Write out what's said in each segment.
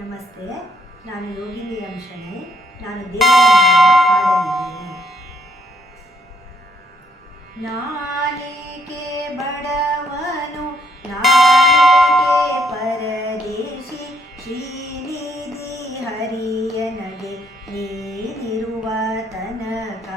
ನಮಸ್ತೆ, ನಾನು ಯೋಗಿನಿ ಶೆಣೈ. ನಾನು ದೇವರನ್ನು ಹಾಡಲಿದ್ದೇನೆ. ನಾನೇಕೆ ಬಡವನು, ನಾನೇಕೆ ಪರದೇಶಿ, ಶ್ರೀನಿಧಿ ಹರಿಯನಗೆ ನೀನಿರುವ ತನಕ.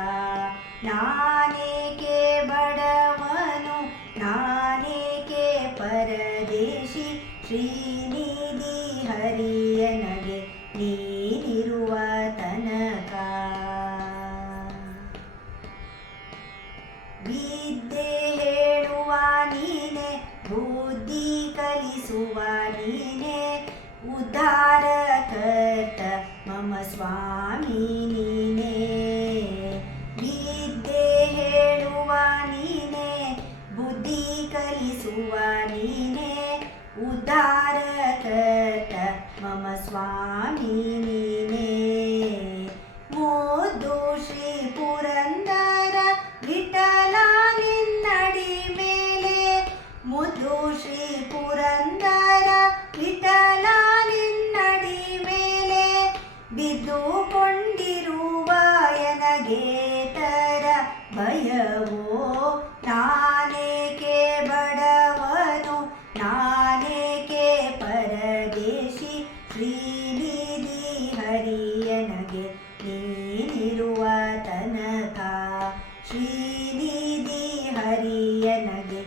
ನಾನೇಕೆ ಬಡವನು, ನಾನೇಕೆ ಪರದೇಶಿ, ಶ್ರೀನಿಧಿ ಹರಿಯನಗೆ ನೀನಿರುವ ತನಕ. ವಿದ್ಯೆ ಹೇಳುವ ನೀನೆ, ಬುದ್ಧಿ ಕಲಿಸುವ ನೀನೆ, ಉದ್ಧಾರಕರ್ತ ಮಮ ಸ್ವಾಮಿ ನೀನೆ. ವಿದ್ಯೆ ಹೇಳುವ ನೀನೆ, ಬುದ್ಧಿ ಕಲಿಸುವ ನೀನೆ, ಉದ್ಧಾರಕರ್ತ ಮಮ ಸ್ವಾಮಿ ನೀನೆ. ಮುದ್ದು ಶ್ರೀ ಪುರಂದರ ವಿಠಲ ನಿನ್ನಡಿ ಮೇಲೆ, ಮುದ್ದು ಶ್ರೀ ಪುರಂದರ ವಿಠಲ ನಿನ್ನಡಿ ಮೇಲೆ, ಬಿದ್ದುಕೊಂಡಿರುವ ಎನಗೇತರ ಭಯವೋ. ನಾನೇಕೆ ಬಡವನು, ನಾನೇಕೆ ಪರದೇಶಿ, ಶ್ರೀನಿಧಿ ಹರಿಯನಗೆ ನೀನಿರುವ ತನಕ. ಶ್ರೀನಿಧಿ ಹರಿಯನಗೆ